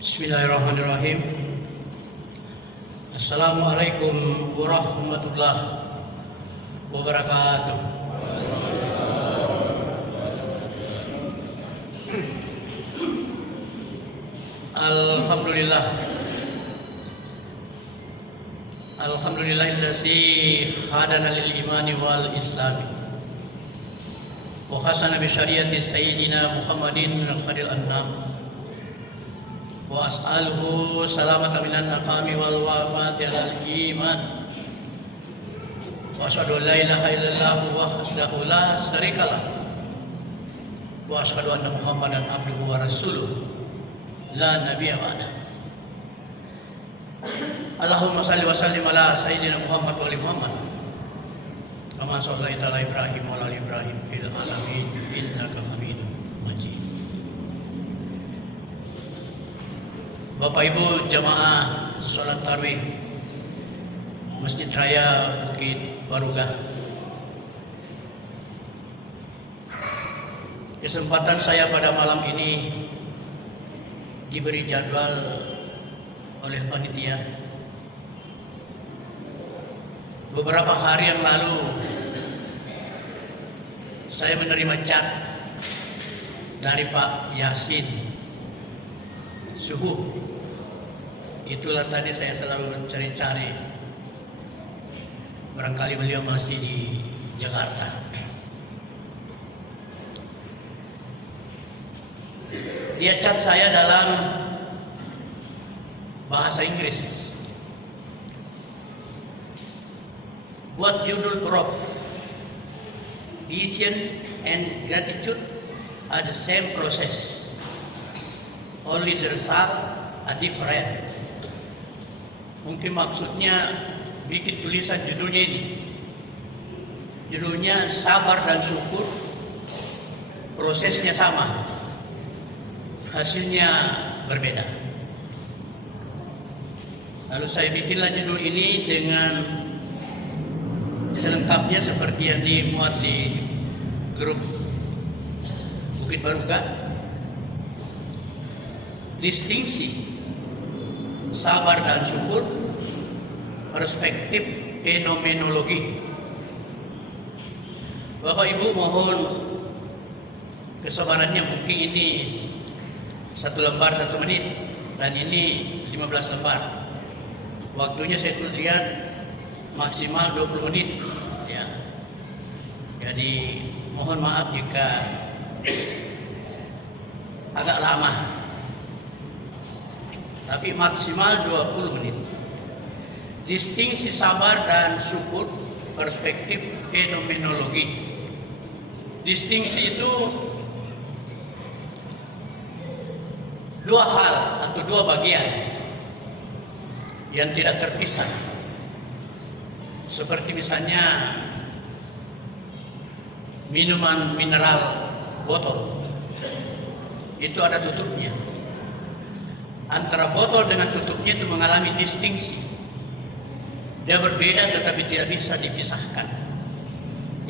Bismillahirrahmanirrahim. Assalamualaikum warahmatullahi wabarakatuh. Alhamdulillah. Alhamdulillahillazi hadana lil imani wal islami wa khasana bi syariati sayyidina Muhammadin khairil anam. Wa as'aluhu salamata minan naqami wal wafati alal iman. Wa asyhadu an la ilaha illallah wahdahu la syarikalah. Wa asyhadu anna Muhammadan abduhu wa rasuluh la nabiyya ba'da. Allahumma salli wa sallim ala sayyidina Muhammad wa ali Muhammad. Kama shallaita ala Ibrahim wa ala Ibrahim fil alamin innaka Hamidum Majid. Bapak Ibu jamaah sholat tarawih Masjid Raya Bukit Barugah, kesempatan saya pada malam ini diberi jadwal oleh panitia. Beberapa hari yang lalu saya menerima chat dari Pak Yasin Subuh. Itulah tadi saya selalu mencari-cari. Barangkali beliau masih di Jakarta. Dia chat saya dalam bahasa Inggris. Buat judul Prof. Vision and gratitude are the same process. Only the result are different. Mungkin maksudnya bikin tulisan judulnya ini. Judulnya sabar dan syukur. Prosesnya sama. Hasilnya berbeda. Lalu saya bikinlah judul ini dengan selengkapnya seperti yang dimuat di grup Bukit Barugah. Distingsi sabar dan syukur, perspektif fenomenologi. Bapak Ibu mohon kesabarannya, mungkin ini 1 lembar 1 menit dan ini 15 lembar. Waktunya saya lihat maksimal 20 menit ya. Jadi mohon maaf jika agak lama, tapi maksimal 20 menit. Distingsi sabar dan syukur, perspektif fenomenologi. Distingsi itu dua hal atau dua bagian yang tidak terpisah. Seperti misalnya minuman mineral botol, itu ada tutupnya. Antara botol dengan tutupnya itu mengalami distingsi. Dia berbeda tetapi tidak bisa dipisahkan.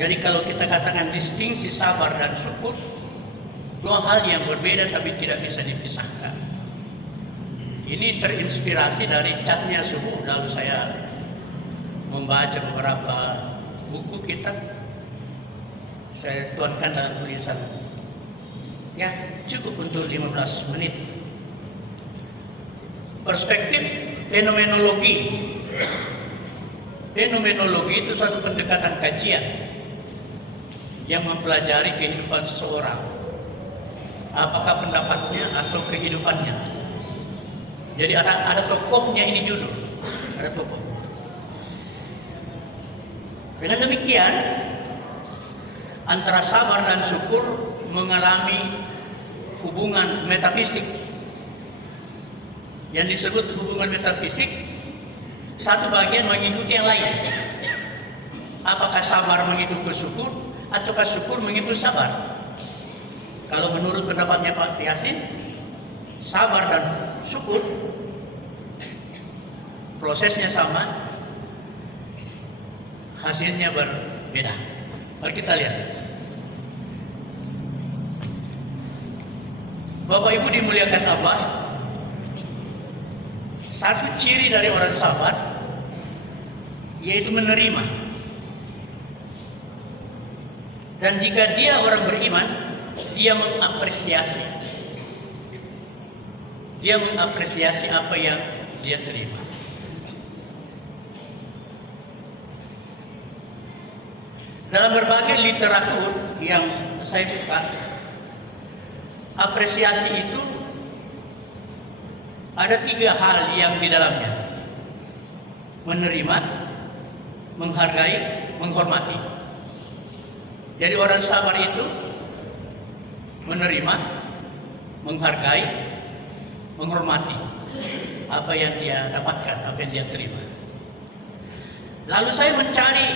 Jadi kalau kita katakan distingsi sabar dan syukur, dua hal yang berbeda tapi tidak bisa dipisahkan. Ini terinspirasi dari catnya Subuh, lalu saya membaca beberapa buku kitab, saya tuangkan dalam tulisan. Ya, cukup untuk 15 menit. Perspektif fenomenologi. Fenomenologi itu suatu pendekatan kajian yang mempelajari kehidupan seseorang. Apakah pendapatnya atau kehidupannya. Jadi ada tokohnya, ini judul. Ada tokoh. Dengan demikian, antara sabar dan syukur mengalami hubungan metafisik. Yang disebut hubungan metafisik, satu bagian mengikuti yang lain. Apakah sabar mengikuti syukur, ataukah syukur mengikuti sabar? Kalau menurut pendapatnya Pak Yasin, sabar dan syukur prosesnya sama, hasilnya berbeda. Mari kita lihat. Bapak Ibu dimuliakan Allah, Satu ciri dari orang sabar yaitu menerima. Dan jika dia orang beriman, dia mengapresiasi. Dia mengapresiasi apa yang dia terima. Dalam berbagai literatur yang saya buka, apresiasi itu ada 3 hal yang di dalamnya: menerima, menghargai, menghormati. Jadi orang sabar itu menerima, menghargai, menghormati apa yang dia dapatkan, apa yang dia terima. Lalu saya mencari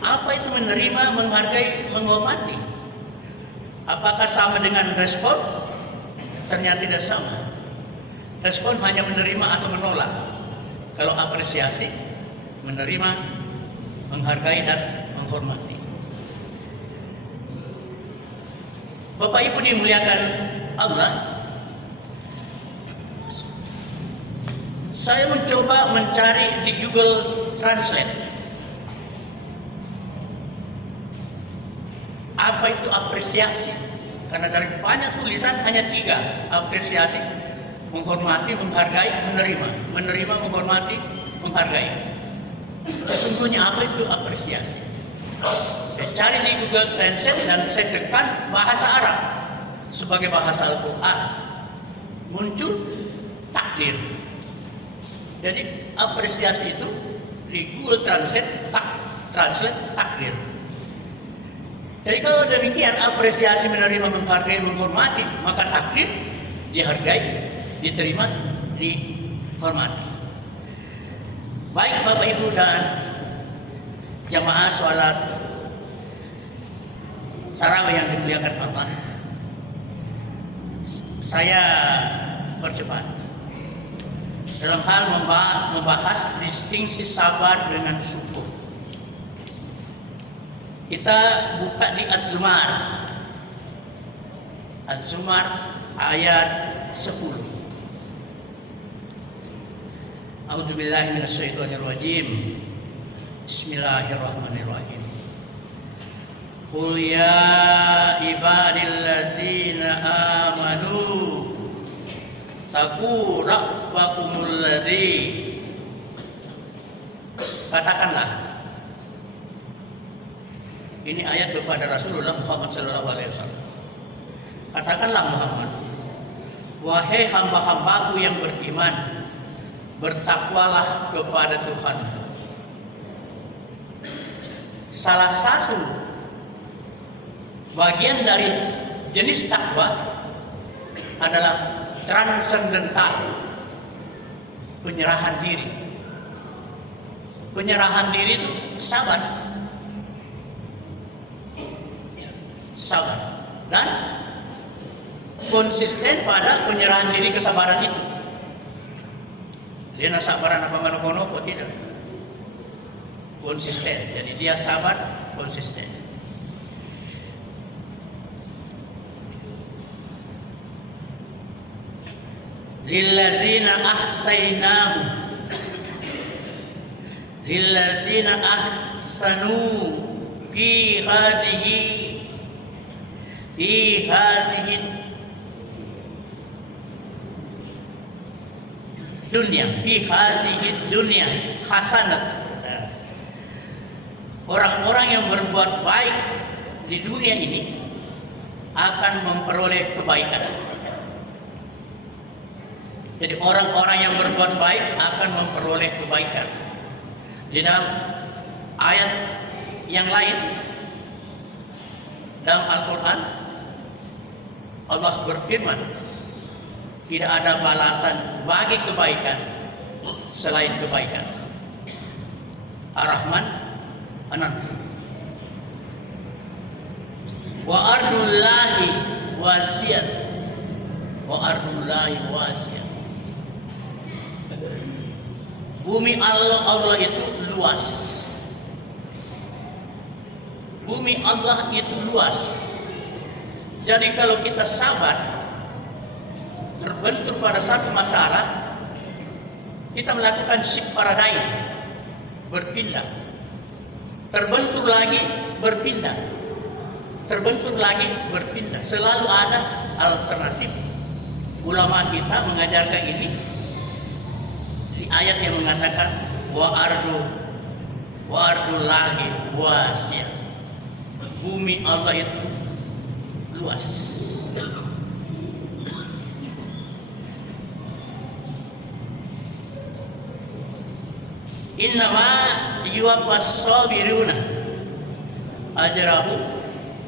apa itu menerima, menghargai, menghormati. Apakah sama dengan respon? Ternyata tidak sama. Respon hanya menerima atau menolak. Kalau apresiasi, menerima, menghargai, dan menghormati. Bapak Ibu dimuliakan Allah, saya mencoba mencari di Google Translate apa itu apresiasi, karena dari banyak tulisan hanya 3: apresiasi, menghormati, menghargai, menerima. Menerima, menghormati, menghargai. Sesungguhnya apa itu apresiasi? Saya cari di Google Translate dan saya tekan bahasa Arab sebagai bahasa Al-Quran. Muncul takdir. Jadi apresiasi itu di Google Translate takdir. Jadi kalau demikian, apresiasi, menerima, menghargai, menghormati, maka takdir dihargai, diterima, dihormati. Baik Bapak Ibu dan jamaah sholat tarawih yang dimuliakan Allah, saya percepat dalam hal membahas distingsi sabar dengan syukur. Kita buka di Az-Zumar. Az-Zumar ayat 10. A'udzubillahi minasyaitonirrajim. Bismillahirrahmanirrahim. Qul ya ibadilladzina amanu taqu rabbakumul ladzi. Katakanlah, ini ayat kepada Rasulullah Muhammad SAW. Katakanlah Muhammad, wahai hamba-hambaku yang beriman, bertakwalah kepada Tuhan. Salah satu bagian dari jenis takwa adalah transendental, penyerahan diri. Penyerahan diri itu sabar. Dan konsisten pada penyerahan diri, kesabaran itu. Dia nak sabaran apa manokono kok tidak. Konsisten. Jadi dia sabar, konsisten. Lillazina ahsanu fi hadhihi dunia hasanat. Orang-orang yang berbuat baik di dunia ini akan memperoleh kebaikan. Jadi orang-orang yang berbuat baik akan memperoleh kebaikan. Di dalam ayat yang lain dalam Al-Quran, Allah berfirman, tidak ada balasan bagi kebaikan selain kebaikan. Ar-Rahman An-Nahl. Wa ardullahi wasiyah. Bumi Allah itu luas. Bumi Allah itu luas. Jadi kalau kita sabar, terbentur pada satu masalah, kita melakukan shift paradigm, berpindah, terbentur lagi, berpindah, terbentur lagi, berpindah. Selalu ada alternatif. Ulama kita mengajarkan ini di ayat yang mengatakan wa ardullahi wasi'ah. Bumi Allah itu luas. Innama yuwaffas sabiruna ajrahu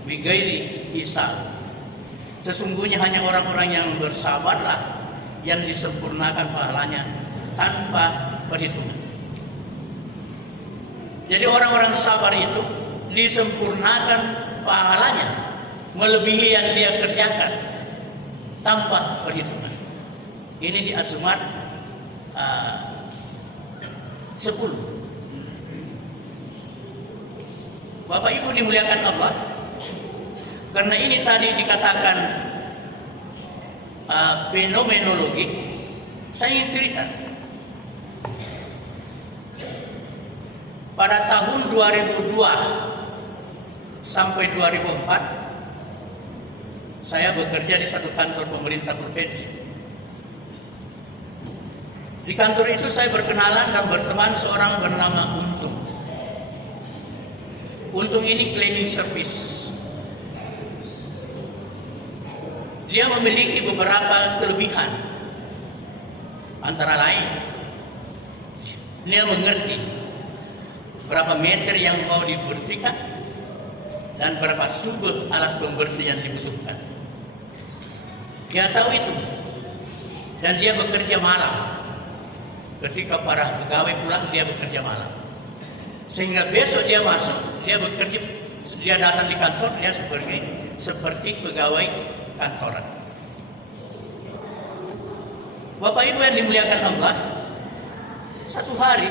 bighairi hisab. Sesungguhnya hanya orang-orang yang bersabarlah yang disempurnakan pahalanya tanpa perhitungan. Jadi orang-orang sabar itu disempurnakan pahalanya melebihi yang dia kerjakan tanpa perhitungan. Ini di As-Zumar 10. Bapak Ibu dimuliakan Allah, karena ini tadi dikatakan fenomenologi, saya ingin cerita. Pada tahun 2002 sampai 2004, saya bekerja di satu kantor pemerintah provinsi. Di kantor itu saya berkenalan dan berteman seorang bernama Untung. Untung ini cleaning service. Dia memiliki beberapa kelebihan. Antara lain, dia mengerti berapa meter yang mau dibersihkan dan berapa sudut alat pembersih yang dibutuhkan. Dia tahu itu. Dan dia bekerja malam. Ketika para pegawai pulang, dia bekerja malam. Sehingga besok dia masuk, dia bekerja, dia datang di kantor, dia seperti pegawai kantoran. Bapak Ibu yang dimuliakan Allah, satu hari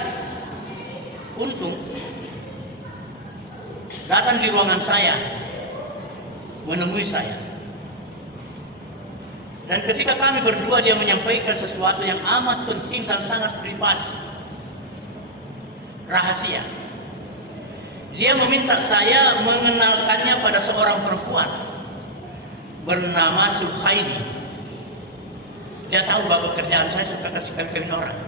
Untung datang di ruangan saya, menemui saya. Dan ketika kami berdua, dia menyampaikan sesuatu yang amat penting dan sangat privasi, rahasia. Dia meminta saya mengenalkannya pada seorang perempuan bernama Suhaini. Dia tahu bahwa pekerjaan saya suka kasih orang.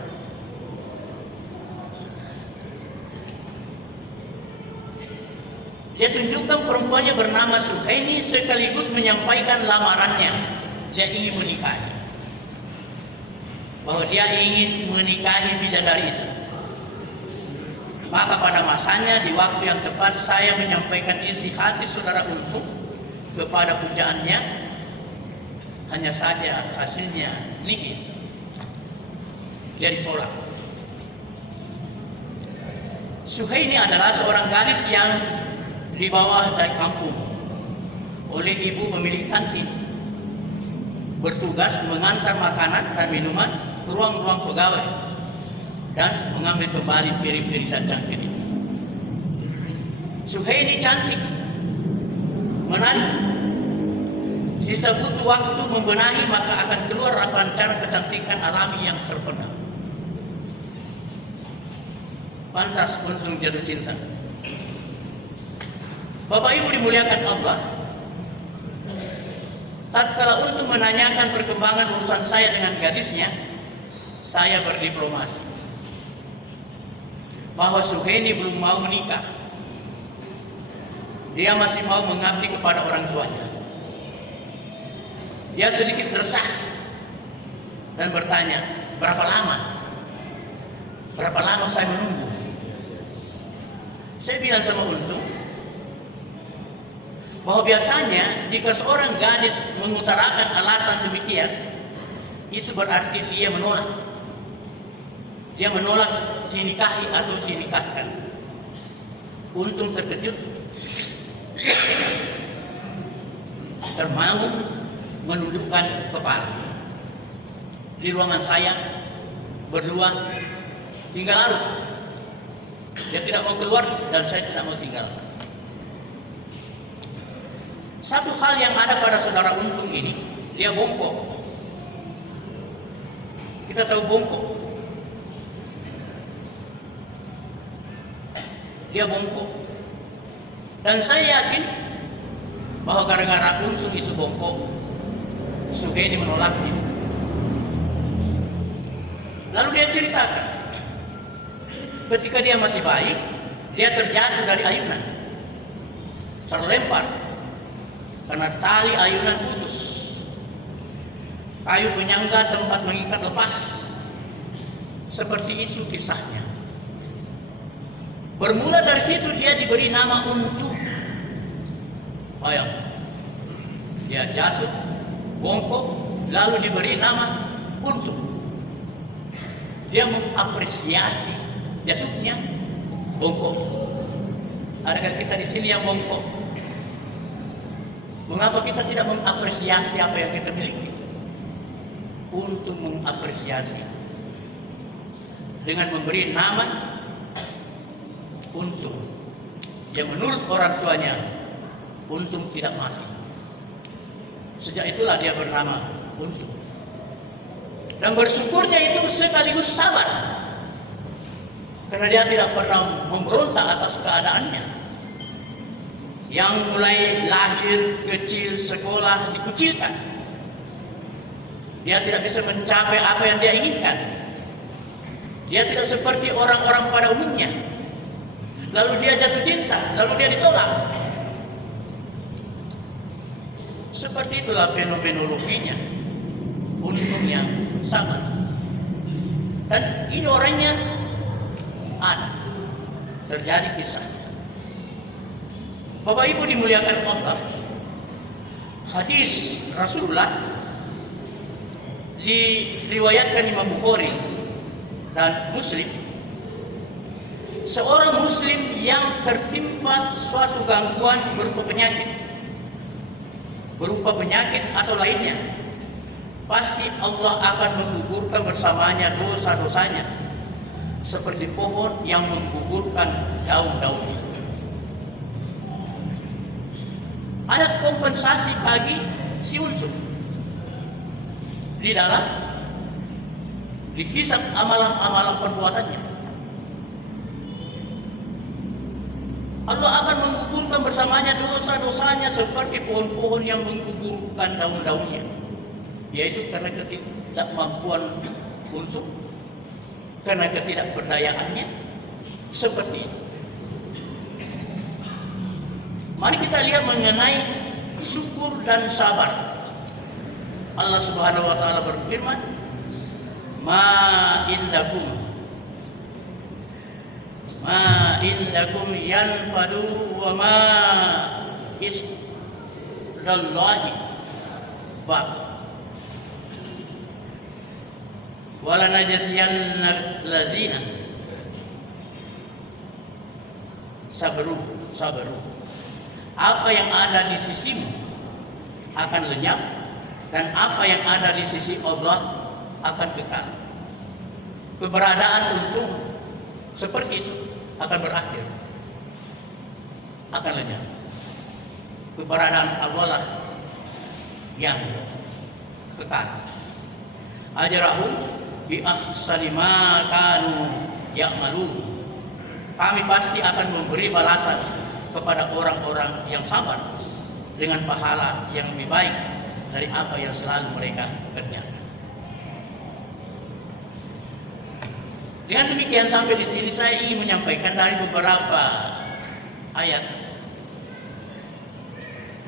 Dia tunjukkan perempuannya bernama Suhaini sekaligus menyampaikan lamarannya. Dia ingin menikahi. Bahwa dia ingin menikahi bidadari itu. Maka pada masanya di waktu yang tepat saya menyampaikan isi hati saudara Untung kepada pujaannya. Hanya saja hasilnya nihil. Dia ditolak. Suhaini adalah seorang gadis yang dibawa dari kampung oleh ibu pemilik kantin, bertugas mengantar makanan dan minuman ke ruang-ruang pegawai dan mengambil kembali piring-piring dan cangkir itu. Suhaini cantik, menarik. Sisa butuh waktu membenahi, maka akan keluar pancaran kecantikan alami yang terpendam. Pantas Untung jatuh cinta. Bapak Ibu dimuliakan Allah, tatkala Untung menanyakan perkembangan urusan saya dengan gadisnya, saya berdiplomasi bahwa Suhaini belum mau menikah. Dia masih mau mengabdi kepada orang tuanya. Dia sedikit resah dan bertanya, berapa lama? Berapa lama saya menunggu? Saya bilang sama Untung bahwa biasanya jika seorang gadis mengutarakan alasan demikian, itu berarti dia menolak. Dia menolak dinikahi atau dinikahkan. Untung terkejut, termangu, menundukkan kepala. Di ruangan saya berdua hingga larut. Dia tidak mau keluar dan saya tidak mau tinggal. Satu hal yang ada pada saudara Untung ini, dia bongkok. Kita tahu bongkok. dia bongkok. Dan saya yakin bahwa gara-gara untung itu bongkok, Sugedi menolaknya. Lalu dia ceritakan, ketika dia masih bayi, dia terjatuh dari ayunan, terlempar karena tali ayunan putus, kayu penyangga tempat mengikat lepas. Seperti itu kisahnya. Bermula dari situ dia diberi nama Untu. Bayang, dia jatuh, bongkok, lalu diberi nama Untu. Dia mengapresiasi jatuhnya bongkok. Adakah kita di sini yang bongkok? Mengapa kita tidak mengapresiasi apa yang kita miliki? Untuk mengapresiasi dengan memberi nama Untung, yang menurut orang tuanya Untung tidak mati. Sejak itulah dia bernama Untung. Dan bersyukurnya itu sekaligus sabar, karena dia tidak pernah memberontak atas keadaannya. Yang mulai lahir, kecil, sekolah dikucilkan. Dia tidak bisa mencapai apa yang dia inginkan. Dia tidak seperti orang-orang pada umumnya. Lalu dia jatuh cinta, lalu dia ditolak. Seperti itulah fenomenologinya. Untungnya sabar. Dan ini orangnya ada. Terjadi kisah. Bapak Ibu dimuliakan Allah. Hadis Rasulullah diriwayatkan Imam Bukhari dan Muslim. Seorang Muslim yang tertimpa suatu gangguan berupa penyakit atau lainnya, pasti Allah akan menggugurkan bersamanya dosa-dosanya, seperti pohon yang menggugurkan daun-daunnya. Ada kompensasi bagi si Untung di dalam dihisab amalan-amalan perbuatannya. Allah akan menggugurkan bersamanya dosa-dosanya seperti pohon-pohon yang menggugurkan daun-daunnya, yaitu karena ketidakmampuan Untung, karena ketidakberdayaannya. Seperti itu. Mari kita lihat mengenai syukur dan sabar. Allah Subhanahu wa taala berfirman, "Ma indakum yanfadu wa ma isdallahi ba wala najziyanna lazina sabaru. Apa yang ada di sisimu akan lenyap, dan apa yang ada di sisi Allah akan kekal. Keberadaan Untung seperti itu akan berakhir, akan lenyap. Keberadaan Allah lah yang kekal. Ajrahum bi ahsani ma kanu ya'malun. Kami pasti akan memberi balasan kepada orang-orang yang sabar dengan pahala yang lebih baik dari apa yang selalu mereka kerjakan. Dengan demikian sampai di sini saya ingin menyampaikan dari beberapa ayat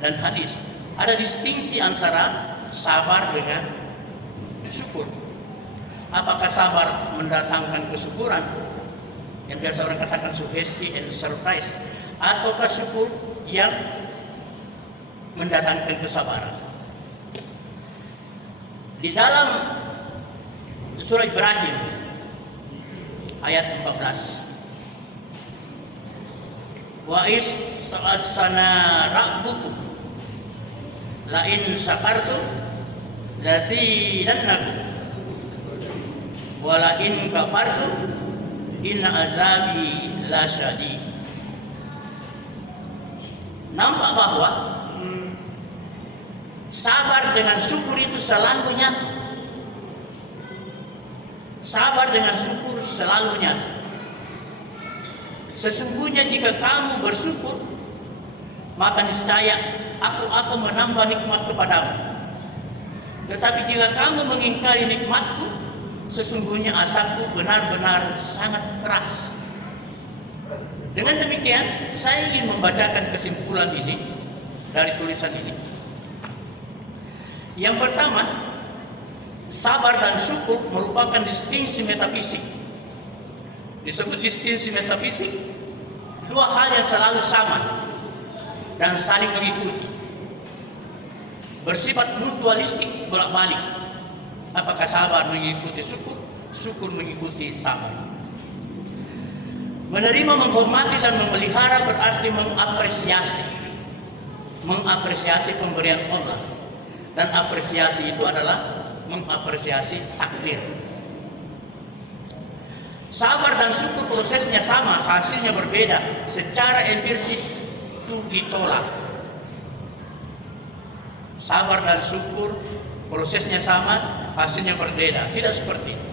dan hadis. Ada distingsi antara sabar dengan syukur. Apakah sabar mendatangkan kesyukuran yang biasa orang katakan sugesti and surprise, ataukah syukur yang mendatangkan kesabaran? Di dalam surah Ibrahim ayat 14, wa is ta'assana rabbukum la in syakartum lazidannakum wa la in kafartum inna azabi lasyadid. Nampak bahwa sabar dengan syukur itu selalu nyata. Sabar dengan syukur selalu nyata. Sesungguhnya jika kamu bersyukur, maka niscaya aku akan menambah nikmat kepadamu. Tetapi jika kamu mengingkari nikmatku, sesungguhnya azabku benar-benar sangat keras. Dengan demikian, saya ingin membacakan kesimpulan ini dari tulisan ini. Yang pertama, sabar dan syukur merupakan distingsi metafisik. Disebut distingsi metafisik, dua hal yang selalu sama dan saling mengikuti, bersifat mutualistik bolak-balik. Apakah sabar mengikuti syukur, syukur mengikuti sabar. Menerima, menghormati dan memelihara berarti mengapresiasi pemberian Allah, dan apresiasi itu adalah mengapresiasi takdir. Sabar dan syukur prosesnya sama, hasilnya berbeda. Secara empiris itu ditolak. Sabar dan syukur prosesnya sama, hasilnya berbeda. Tidak seperti itu.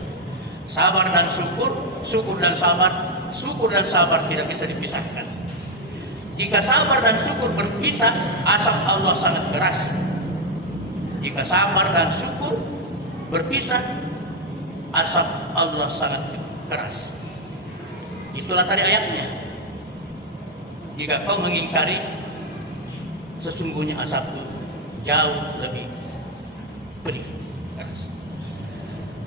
Sabar dan syukur, syukur dan sabar tidak bisa dipisahkan. Jika sabar dan syukur berpisah, azab Allah sangat keras. Jika sabar dan syukur berpisah, azab Allah sangat keras. Itulah tadi ayatnya. Jika kau mengingkari, sesungguhnya azabku jauh lebih pedih, keras.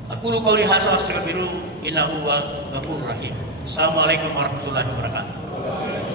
Aqulu qouli hadza wa astaghfiru innahu huwal ghafurur rahim. Assalamualaikum warahmatullahi wabarakatuh.